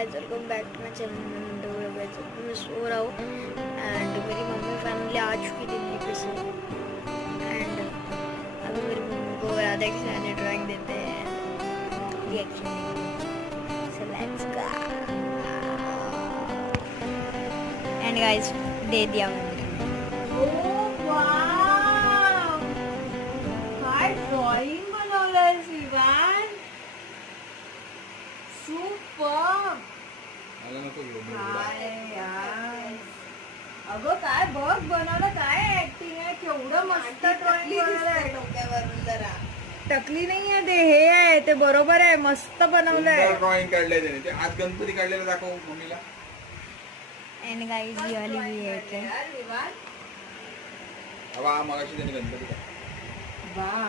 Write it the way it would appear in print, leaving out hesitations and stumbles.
guys, welcome back to my channel. मैं so रहा हूँ एंड मेरी मम्मी फैमिली आ चुकी थी दिल्ली से एंड अभी मेरी मम्मी को राधा कृष्ण ड्राइंग देते हैं reaction so let's go and guys दे दिया मैंने काय ड्रॉइंग बनवलंय शिवान सुपर काय यार अगं काय बघ बनवलं काय ऍक्टिंग आहे केवढं मस्त ड्रॉइंग बनवलंय डोक्यावरून जरा टकली नाहीये ते हे आहे ते बरोबर आहे मस्त बनवलंय ड्रॉइंग काढलंय त्याने ते आज गणपती काढलेलं दाखव मम्मीला एंड गाइस ये वाली भी है क्या मगाशी त्याने गणपती वाह